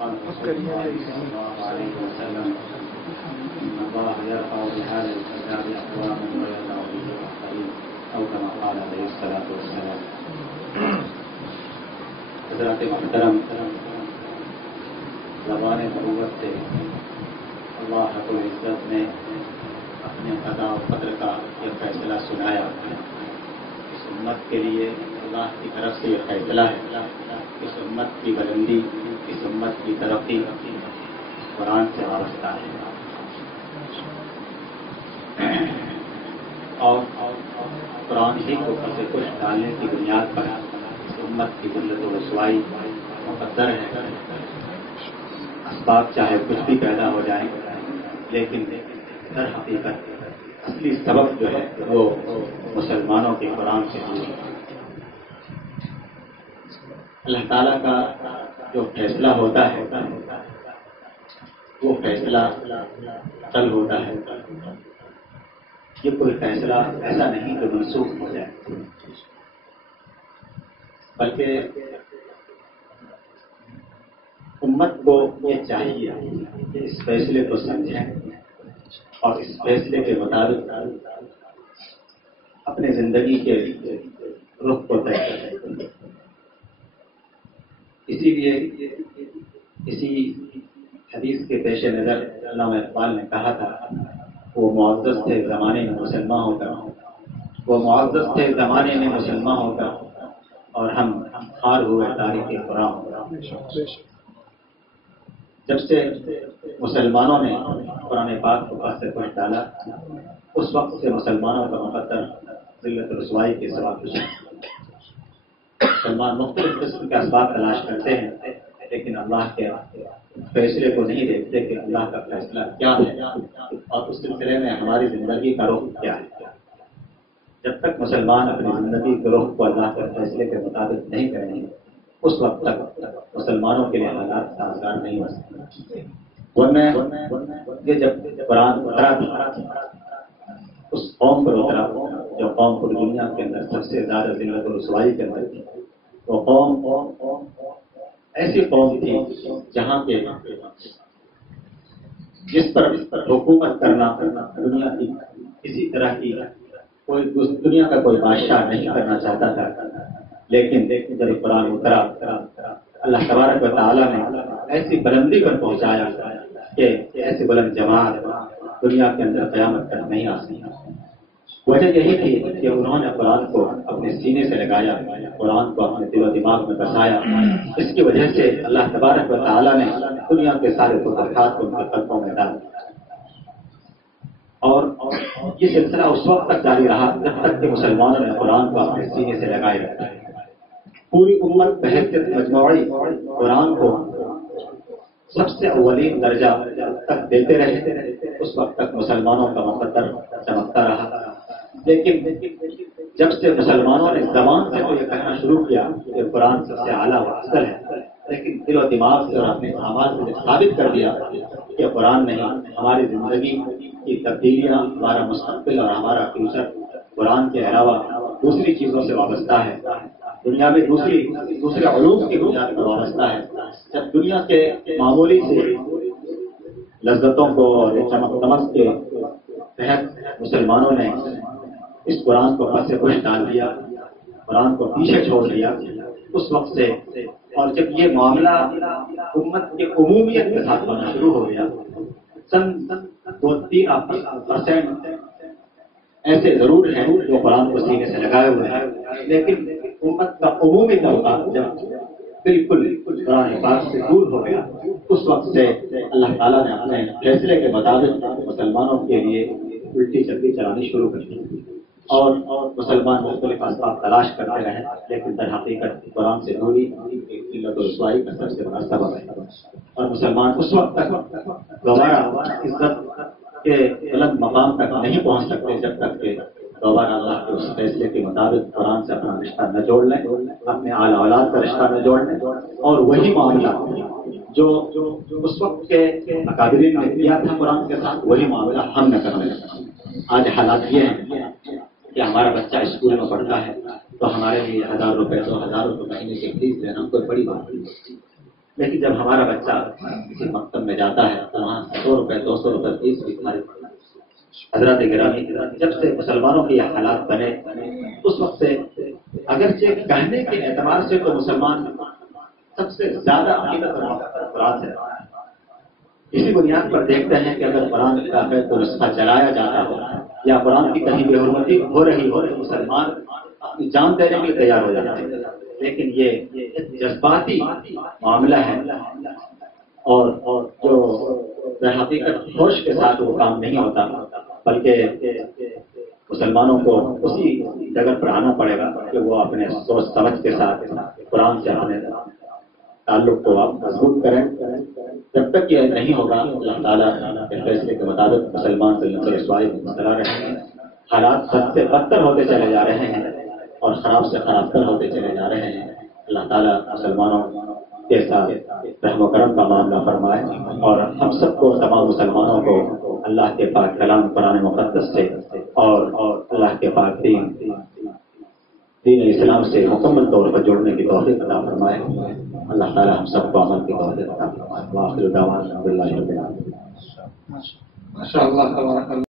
قال رسول الله صلى الله عليه وسلم إن الله يرفع بهذا الكتاب أقواما ويضع به آخرين أو كما قال عليه الصلاة والسلام. حضرات محترم، زبان نبوت سے اللہ رب العزت نے اپنے قضاء و قدر کا یہ فیصلہ سنایا. اس امت کے لیے اللہ کی طرف سے یہ فیصلہ ہے. اس امت کی بلندی، اس امت کی ترقی قرآن سے وابستہ ہے. اور قرآن ہی کو پس کش ڈالنے کی بنیاد پر اس امت کی ذلت و رسوائی مقدر ہے. اسباب چاہے کچھ بھی پیدا ہو جائیں، لیکن در حقیقت اصلی سبب جو ہے وہ مسلمانوں کے قرآن سے ہوئی. اللہ تعالیٰ کا جو فیصلہ ہوتا ہے وہ فیصلہ کل ہوتا ہے. یہ کوئی فیصلہ ایسا نہیں جو منسوخ ہو جائے، بلکہ امت کو یہ چاہیے کہ اس فیصلے کو سمجھیں اور اس فیصلے کے مطابق اپنے زندگی کے رخ کو طے کریں. اسی لیے اسی حدیث کے پیش نظر علامہ اقبال نے کہا تھا، وہ معزز تھے زمانے میں مسلمان ہو کر، وہ معزز تھے زمانے میں مسلمان ہو کر، اور ہم خار ہوئے تاریخ قرآن. جب سے مسلمانوں نے قرآن پاک کو پاس سے پہنچ ڈالا، اس وقت سے مسلمانوں کا مقدر ذلت رسوائی کے سبب ہے. مسلمان مختلف قسم کے اسباب تلاش کرتے ہیں، لیکن اللہ کے فیصلے کو نہیں دیکھتے کہ اللہ کا فیصلہ کیا ہے اور اس سلسلے میں ہماری زندگی کا رخ کیا ہے. جب تک مسلمان اپنی زندگی کے رخ کو اللہ کے فیصلے کے مطابق نہیں کریں گے، اس وقت تک مسلمانوں کے لیے حالات سازگار نہیں ہو سکتے. ورنہ یہ جب قرآن اترا اس قوم پر اترا جو قوم پوری دنیا کے اندر سب سے زیادہ ذلت و رسوائی کے اندر تھی. وہ قوم ایسی قوم تھی جہاں کے جس پر حکومت کرنا دنیا کی کسی طرح کی کوئی دنیا کا کوئی بادشاہ نہیں کرنا چاہتا تھا. لیکن جب قرآن اترا، اللہ تبارک و تعالیٰ نے ایسی بلندی پر پہنچایا کہ ایسی بلند جماعت دنیا کے اندر قیامت تک نہیں آ سکتی. وجہ یہی تھی کہ انہوں نے قرآن کو اپنے سینے سے لگایا، قرآن کو اپنے دل و دماغ میں بسایا. اس کی وجہ سے اللہ تبارک و تعالیٰ نے دنیا کے سارے فتوحات کو ان کے قدموں میں ڈال دیا. اور یہ سلسلہ اس وقت تک جاری رہا جب تک کہ مسلمانوں نے قرآن کو اپنے سینے سے لگائے رکھا. پوری امت بحیثیت مجموعی قرآن کو سب سے اولین درجہ تک دیتے رہے، اس وقت تک مسلمانوں کا مقدر چمکتا رہا. لیکن جب سے مسلمانوں نے زبان سے تو یہ کہنا شروع کیا کہ قرآن سب سے اعلیٰ و افضل ہے، لیکن دل و دماغ سے اور اپنے اعمال سے ثابت کر دیا کہ قرآن نہیں، ہماری زندگی کی تبدیلیاں، ہمارا مستقبل اور ہمارا فیوچر قرآن کے علاوہ دوسری چیزوں سے وابستہ ہے. دنیا میں دوسرے علوم کی بنیاد پر وابستہ ہے. جب دنیا کے معمولی سے لذتوں کو اور چمک دمک کے تحت مسلمانوں نے اس قرآن کو پس پش ڈال دیا، قرآن کو پیچھے چھوڑ دیا، اس وقت سے اور جب یہ معاملہ امت کی عمومیت کے ساتھ ہونا شروع ہو گیا، چند 2-3% ایسے ضرور ہیں جو قرآن کو سینے سے لگائے ہوئے ہیں، لیکن امت کا عمومی طبقہ جب بالکل قرآن پاک سے دور ہو گیا، اس وقت سے اللہ تعالیٰ نے اپنے فیصلے کے مطابق مسلمانوں کے لیے الٹی چلتی چلانی شروع کر دی. اور مسلمان مختلف اسباب تلاش کرتے رہے، لیکن در حقیقت قرآن سے دوری ذلت و رسوائی کا سب سے بڑا سبب ہے. اور مسلمان اس وقت تک دوبارہ عزت کے بلند مقام تک نہیں پہنچ سکتے جب تک کہ دوبارہ اللہ کے اس فیصلے کے مطابق قرآن سے اپنا رشتہ نہ جوڑ لیں، اپنے اعلیٰ اولاد کا رشتہ نہ جوڑ لیں. اور وہی معاملہ جو اس وقت کے اکابرین نے کیا تھا قرآن کے ساتھ، وہی معاملہ ہم نہ کرنے لگے. آج حالات یہ ہیں کہ ہمارا بچہ اسکول میں پڑھتا ہے تو ہمارے لیے 1000 روپے 2000 روپے مہینے کی فیس دینا کوئی بڑی بات نہیں. لیکن جب ہمارا بچہ کسی مکتب میں جاتا ہے تو وہاں 100 روپے 200 روپے فیس بھی خارج پڑتا ہے۔ حضرات گرامی، جب سے مسلمانوں کے یہ حالات بنے اس وقت سے اگرچہ کہنے کے اعتبار سے تو مسلمان سب سے زیادہ عقیدت اور محبت قرآن سے رہا ہے۔ اسی بنیاد پر دیکھتے ہیں کہ اگر قرآن کا ہے تو نسخہ چلایا جاتا ہو یا قرآن کی کہیں بے حرمتی ہو رہی ہو تو مسلمان اپنی جان دینے کے لیے تیار ہو جاتے ہیں، لیکن یہ ایک جذباتی معاملہ ہے اور جو حقیقت ہوش کے ساتھ وہ کام نہیں ہوتا، بلکہ مسلمانوں کو اسی جگہ پر آنا پڑے گا کہ وہ اپنے سوچ سمجھ کے ساتھ قرآن سے اپنے تعلق کو آپ مضبوط کریں۔ جب تک یہ نہیں ہوگا اللہ تعالیٰ کے فیصلے کے مطابق مسلمان رسوائی میں مبتلا رہے ہیں، حالات بد سے بدتر ہوتے چلے جا رہے ہیں اور خراب سے خراب تر ہوتے چلے جا رہے ہیں۔ اللہ تعالیٰ مسلمانوں کے ساتھ رحم و کرم کا معاملہ فرمائے اور ہم سب کو، تمام مسلمانوں کو اللہ کے پاک کلام قرآن مقدس سے اور اللہ کے پاک دین اسلام سے مکمل طور پر جوڑنے کی توفیق عطا فرمائے۔ اللہ تعالیٰ ہم سب کو عمل کی توفیق عطا فرمائے۔ وآخر دعوانا الحمدللہ رب العالمین۔ ماشاء اللہ، تبارک اللہ۔